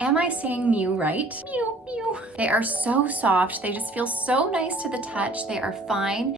Am I saying Mew right? Mew, Mew. They are so soft. They just feel so nice to the touch. They are fine.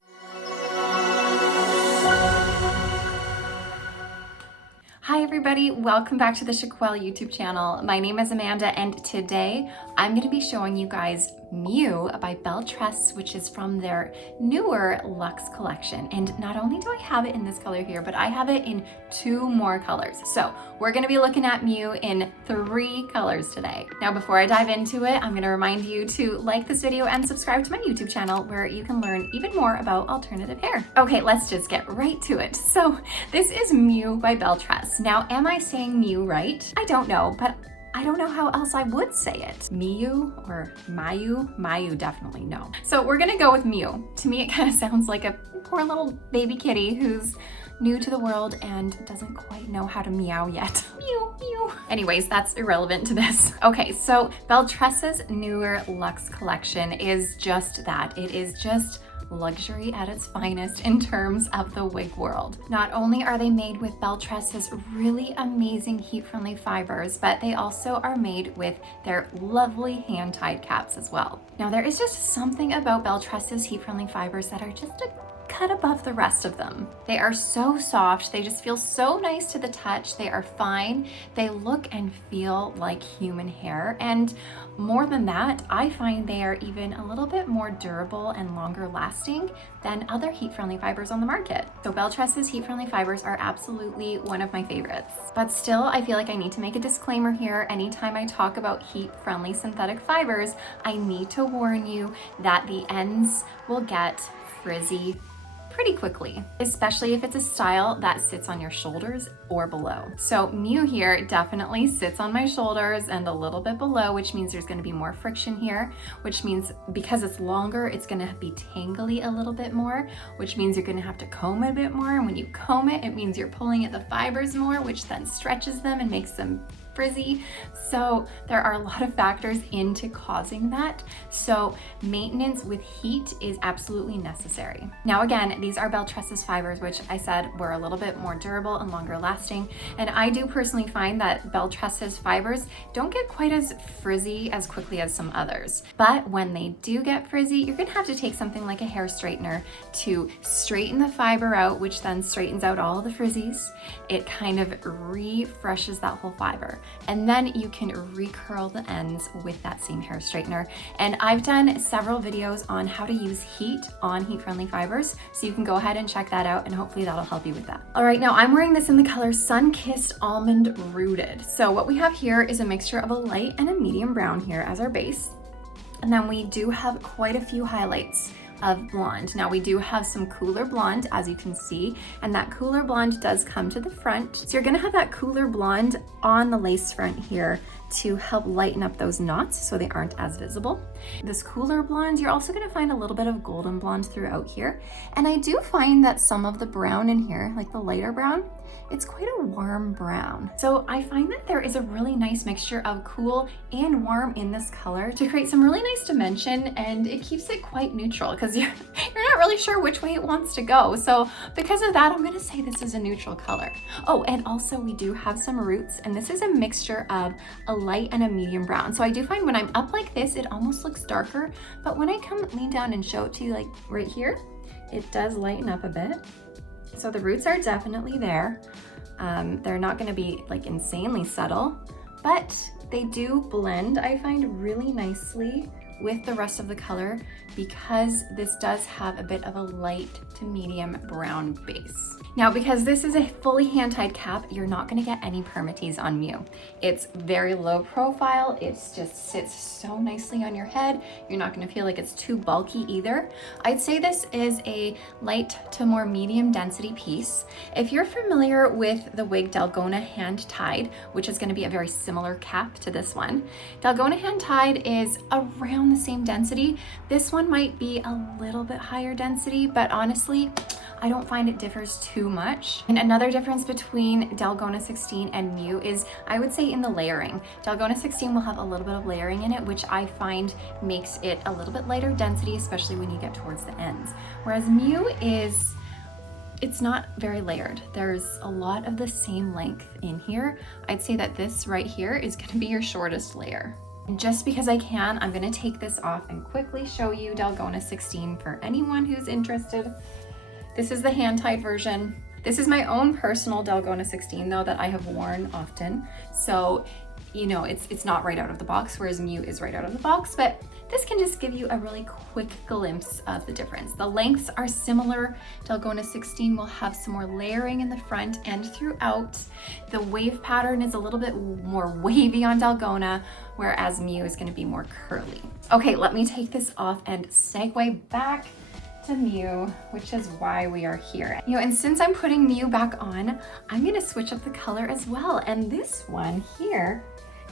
Hi everybody, welcome back to the Chiquel YouTube channel. My name is Amanda and today I'm going to be showing you guys Mew by Belle Tress, which is from their newer Luxe collection. And not only do I have it in this color here, but I have it in 2 more colors. So we're going to be looking at Mew in 3 colors today. Now before I dive into it, I'm going to remind you to like this video and subscribe to my YouTube channel where you can learn even more about alternative hair. Okay, let's just get right to it. So this is Mew by Belle Tress. Now, am I saying Mew right? I don't know, but I don't know how else I would say it. Mew or Mayu? Mayu, definitely no. So we're gonna go with Mew. To me, it kind of sounds like a poor little baby kitty who's new to the world and doesn't quite know how to meow yet. Mew, mew. Anyways, that's irrelevant to this. Okay, so Belle Tress's newer Luxe collection is just that. It is just luxury at its finest in terms of the wig world. Not only are they made with Belle Tress's really amazing heat-friendly fibers, but they also are made with their lovely hand-tied caps as well. Now there is just something about Belle Tress's heat-friendly fibers that are just a cut above the rest of them. They are so soft, they just feel so nice to the touch, they are fine, they look and feel like human hair, and more than that, I find they are even a little bit more durable and longer lasting than other heat-friendly fibers on the market. So Belle Tress's heat-friendly fibers are absolutely one of my favorites. But still, I feel like I need to make a disclaimer here. Anytime I talk about heat-friendly synthetic fibers, I need to warn you that the ends will get frizzy pretty quickly, especially if it's a style that sits on your shoulders or below. So Mew here definitely sits on my shoulders and a little bit below, which means there's gonna be more friction here, which means because it's longer, it's gonna be tangly a little bit more, which means you're gonna have to comb it a bit more. And when you comb it, it means you're pulling at the fibers more, which then stretches them and makes them frizzy. So there are a lot of factors into causing that. So maintenance with heat is absolutely necessary. Now again, these are Belle Tress's fibers, which I said were a little bit more durable and longer lasting. And I do personally find that Belle Tress's fibers don't get quite as frizzy as quickly as some others. But when they do get frizzy, you're gonna have to take something like a hair straightener to straighten the fiber out, which then straightens out all the frizzies. It kind of refreshes that whole fiber. And then you can recurl the ends with that same hair straightener. And I've done several videos on how to use heat on heat-friendly fibers, so you can go ahead and check that out and hopefully that'll help you with that. All right, now I'm wearing this in the color Sunkissed Almond Rooted. So what we have here is a mixture of a light and a medium brown here as our base. And then we do have quite a few highlights of blonde. Now we do have some cooler blonde, as you can see, and that cooler blonde does come to the front. So you're gonna have that cooler blonde on the lace front here to help lighten up those knots so they aren't as visible. This cooler blonde, you're also gonna find a little bit of golden blonde throughout here. And I do find that some of the brown in here, like the lighter brown, it's quite a warm brown. So I find that there is a really nice mixture of cool and warm in this color to create some really nice dimension, and it keeps it quite neutral because you're not really sure which way it wants to go. So because of that, I'm gonna say this is a neutral color. Oh, and also we do have some roots, and this is a mixture of a light and a medium brown. So I do find when I'm up like this, it almost looks darker, but when I come lean down and show it to you, like right here, it does lighten up a bit. So the roots are definitely there. They're not gonna be like insanely subtle, but they do blend, I find, really nicely with the rest of the color because this does have a bit of a light to medium brown base. Now, because this is a fully hand-tied cap, you're not gonna get any Permatease on Mew. It's very low profile, it just sits so nicely on your head. You're not gonna feel like it's too bulky either. I'd say this is a light to more medium density piece. If you're familiar with the wig Dalgona hand-tied, which is gonna be a very similar cap to this one, Dalgona hand-tied is around the same density. This one might be a little bit higher density, but honestly, I don't find it differs too much. And another difference between Dalgona 16 and Mew is, I would say, in the layering. Dalgona 16 will have a little bit of layering in it, which I find makes it a little bit lighter density, especially when you get towards the ends. Whereas Mew is it's not very layered. There's a lot of the same length in here. I'd say that this right here is gonna be your shortest layer. And just because I can, I'm gonna take this off and quickly show you Dalgona 16 for anyone who's interested. This is the hand-tied version. This is my own personal Dalgona 16 though that I have worn often. So, you know, it's not right out of the box, whereas Miu is right out of the box, but this can just give you a really quick glimpse of the difference. The lengths are similar. Dalgona 16 will have some more layering in the front and throughout. The wave pattern is a little bit more wavy on Dalgona, whereas Miu is gonna be more curly. Okay, let me take this off and segue back to Miu, which is why we are here. You know, and since I'm putting Miu back on, I'm gonna switch up the color as well. And this one here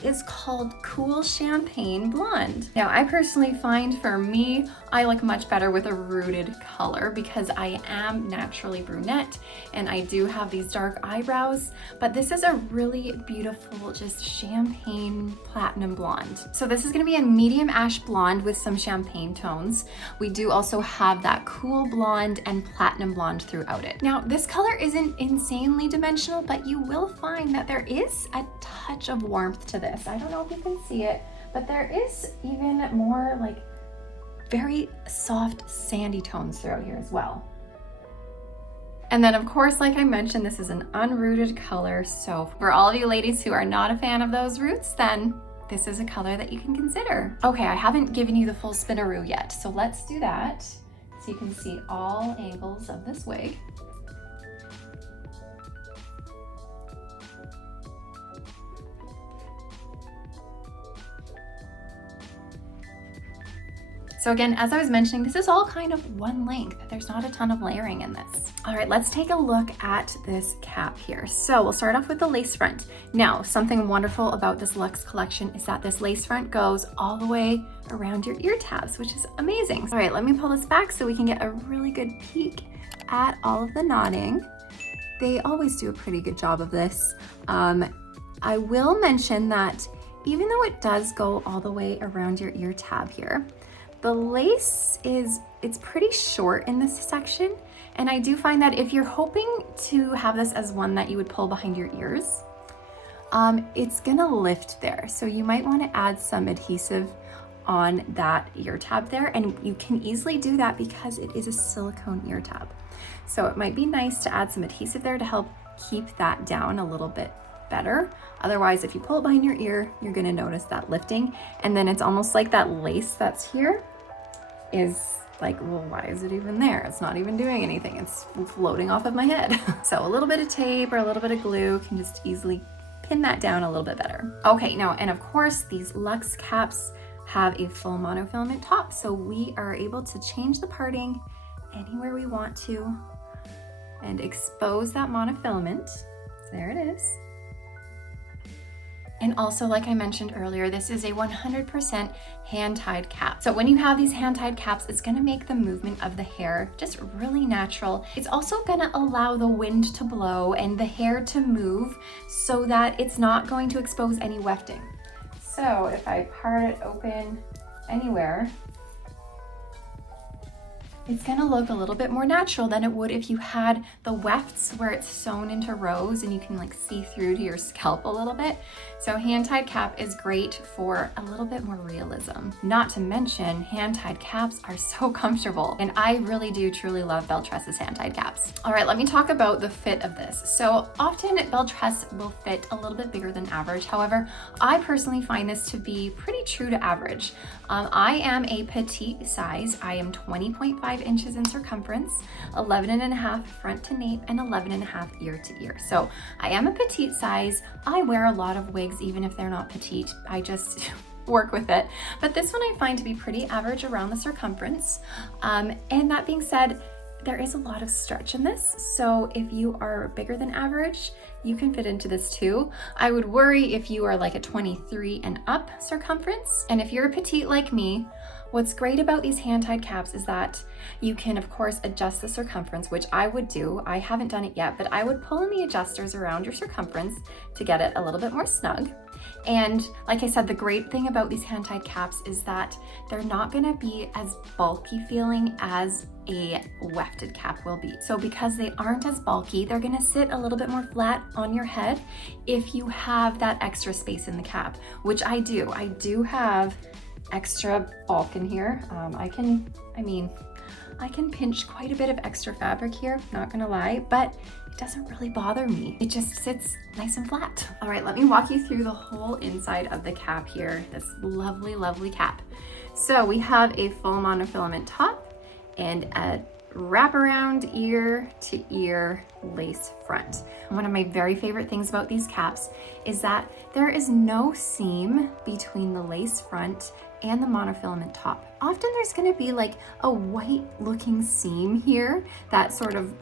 is called Cool Champagne Blonde. Now, I personally find for me, I look much better with a rooted color because I am naturally brunette and I do have these dark eyebrows, but this is a really beautiful, just champagne platinum blonde. So this is gonna be a medium ash blonde with some champagne tones. We do also have that cool blonde and platinum blonde throughout it. Now, this color isn't insanely dimensional, but you will find that there is a touch of warmth to this. I don't know if you can see it, but there is even more like very soft sandy tones throughout here as well. And then of course, like I mentioned, this is an unrooted color. So for all of you ladies who are not a fan of those roots, then this is a color that you can consider. Okay, I haven't given you the full spinaroo yet, so let's do that so you can see all angles of this wig. So again, as I was mentioning, this is all kind of one length. There's not a ton of layering in this. All right, let's take a look at this cap here. So we'll start off with the lace front. Now, something wonderful about this luxe collection is that this lace front goes all the way around your ear tabs, which is amazing. All right, let me pull this back so we can get a really good peek at all of the knotting. They always do a pretty good job of this. I will mention that even though it does go all the way around your ear tab here, the lace it's pretty short in this section. And I do find that if you're hoping to have this as one that you would pull behind your ears, it's gonna lift there. So you might wanna add some adhesive on that ear tab there. And you can easily do that because it is a silicone ear tab. So it might be nice to add some adhesive there to help keep that down a little bit better. Otherwise, if you pull it behind your ear, you're gonna notice that lifting. And then it's almost like that lace that's here is like, well, why is it even there? It's not even doing anything. It's floating off of my head. So a little bit of tape or a little bit of glue can just easily pin that down a little bit better. Okay, now, and of course, these luxe caps have a full monofilament top. So we are able to change the parting anywhere we want to and expose that monofilament. So there it is. And also, like I mentioned earlier, this is a 100% hand-tied cap. So when you have these hand-tied caps, it's gonna make the movement of the hair just really natural. It's also gonna allow the wind to blow and the hair to move so that it's not going to expose any wefting. So if I part it open anywhere, it's gonna look a little bit more natural than it would if you had the wefts where it's sewn into rows and you can like see through to your scalp a little bit. So hand-tied cap is great for a little bit more realism. Not to mention, hand-tied caps are so comfortable. And I really do truly love Belle Tressa's hand-tied caps. All right, let me talk about the fit of this. So often Belle Tress will fit a little bit bigger than average. However, I personally find this to be pretty true to average. I am a petite size. I am 20.5 inches in circumference, 11.5 front to nape, and 11.5 ear to ear. So I am a petite size. I wear a lot of wigs, even if they're not petite. I just work with it. But this one I find to be pretty average around the circumference. And that being said, there is a lot of stretch in this. So if you are bigger than average, you can fit into this too. I would worry if you are like a 23 and up circumference. And if you're a petite like me, what's great about these hand-tied caps is that you can, of course, adjust the circumference, which I would do. I haven't done it yet, but I would pull in the adjusters around your circumference to get it a little bit more snug. And like I said, the great thing about these hand-tied caps is that they're not gonna be as bulky feeling as a wefted cap will be. So because they aren't as bulky, they're gonna sit a little bit more flat on your head if you have that extra space in the cap, which I do. I do have extra bulk in here. I can pinch quite a bit of extra fabric here, not gonna lie, but it doesn't really bother me. It just sits nice and flat. All right, let me walk you through the whole inside of the cap here, this lovely, lovely cap. So we have a full monofilament top and a wraparound ear to ear lace front. One of my very favorite things about these caps is that there is no seam between the lace front and the monofilament top. Often there's gonna be like a white looking seam here that sort of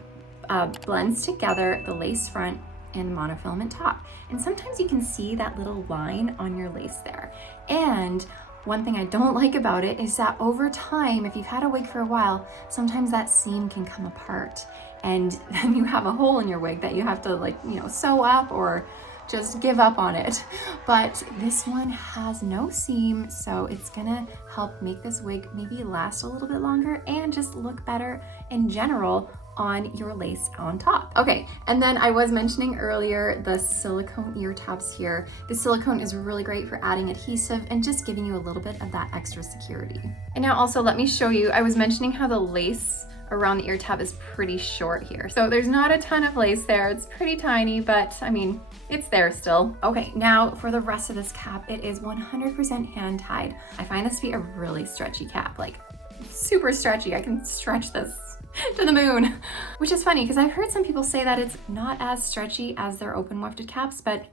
blends together the lace front and monofilament top. And sometimes you can see that little line on your lace there. And one thing I don't like about it is that over time, if you've had a wig for a while, sometimes that seam can come apart and then you have a hole in your wig that you have to, like, you know, sew up or just give up on it. But this one has no seam, so it's gonna help make this wig maybe last a little bit longer and just look better in general on your lace on top. Okay, and then I was mentioning earlier the silicone ear tabs here. The silicone is really great for adding adhesive and just giving you a little bit of that extra security. And now also let me show you, I was mentioning how the lace around the ear tab is pretty short here. So there's not a ton of lace there. It's pretty tiny, but I mean, it's there still. Okay, now for the rest of this cap, it is 100% hand tied. I find this to be a really stretchy cap, like super stretchy. I can stretch this to the moon, which is funny because I've heard some people say that it's not as stretchy as their open wefted caps, but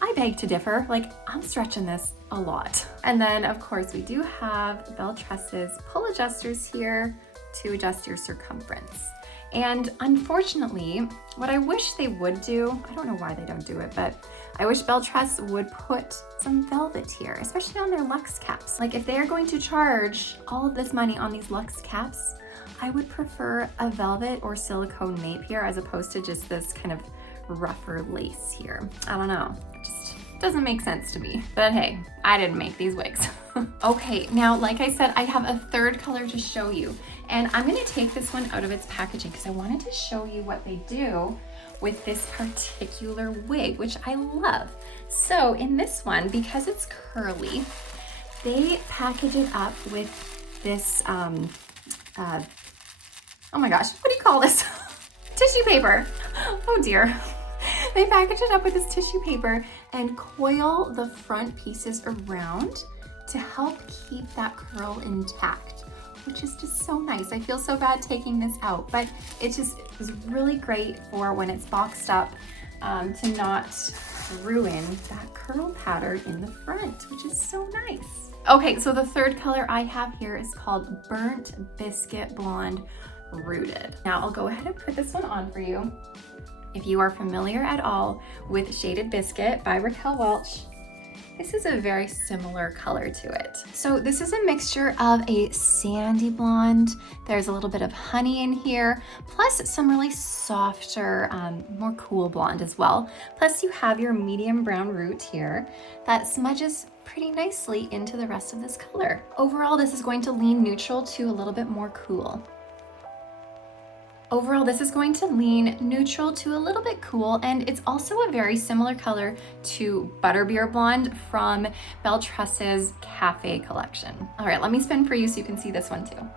I beg to differ. Like, I'm stretching this a lot. And then of course we do have Belle Tress's pull adjusters here to adjust your circumference. And unfortunately, what I wish they would do, I don't know why they don't do it, but I wish Belle Tress would put some velvet here, especially on their luxe caps. Like, if they're going to charge all of this money on these luxe caps, I would prefer a velvet or silicone nape here as opposed to just this kind of rougher lace here. I don't know, it just doesn't make sense to me. But hey, I didn't make these wigs. Okay, now like I said, I have a third color to show you. And I'm gonna take this one out of its packaging because I wanted to show you what they do with this particular wig, which I love. So in this one, because it's curly, they package it up with this, oh my gosh, what do you call this? Tissue paper. Oh dear. They package it up with this tissue paper and coil the front pieces around to help keep that curl intact, which is just so nice. I feel so bad taking this out, but it is really great for when it's boxed up to not ruin that curl pattern in the front, which is so nice. Okay, so the third color I have here is called Burnt Biscuit Blonde Rooted. Now I'll go ahead and put this one on for you. If you are familiar at all with Shaded Biscuit by Raquel Welch, this is a very similar color to it. So this is a mixture of a sandy blonde, there's a little bit of honey in here, plus some really softer, more cool blonde as well. Plus you have your medium brown root here that smudges pretty nicely into the rest of this color. Overall, this is going to lean neutral to a little bit more cool. Overall, this is going to lean neutral to a little bit cool, and it's also a very similar color to Butterbeer Blonde from Belle Tressa's Cafe collection. All right, let me spin for you so you can see this one too.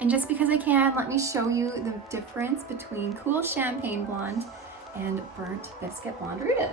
And just because I can, let me show you the difference between Cool Champagne Blonde and Burnt Biscuit Blonde Rooted.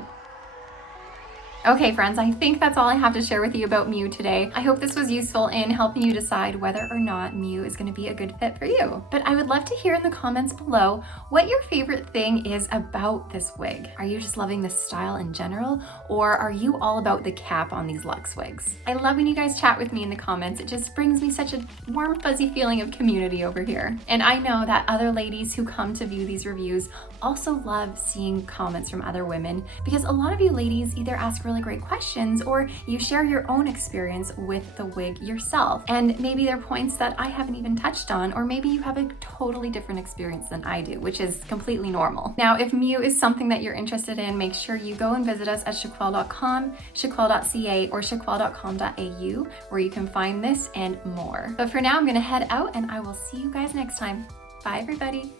Okay friends, I think that's all I have to share with you about Mew today. I hope this was useful in helping you decide whether or not Mew is going to be a good fit for you. But I would love to hear in the comments below what your favorite thing is about this wig. Are you just loving this style in general, or are you all about the cap on these luxe wigs? I love when you guys chat with me in the comments. It just brings me such a warm, fuzzy feeling of community over here. And I know that other ladies who come to view these reviews also love seeing comments from other women, because a lot of you ladies either ask really really great questions, or you share your own experience with the wig yourself. And maybe there are points that I haven't even touched on, or maybe you have a totally different experience than I do, which is completely normal. Now, if Mew is something that you're interested in, make sure you go and visit us at chiquel.com, chiquel.ca, or chiquel.com.au, where you can find this and more. But for now, I'm gonna head out and I will see you guys next time. Bye, everybody.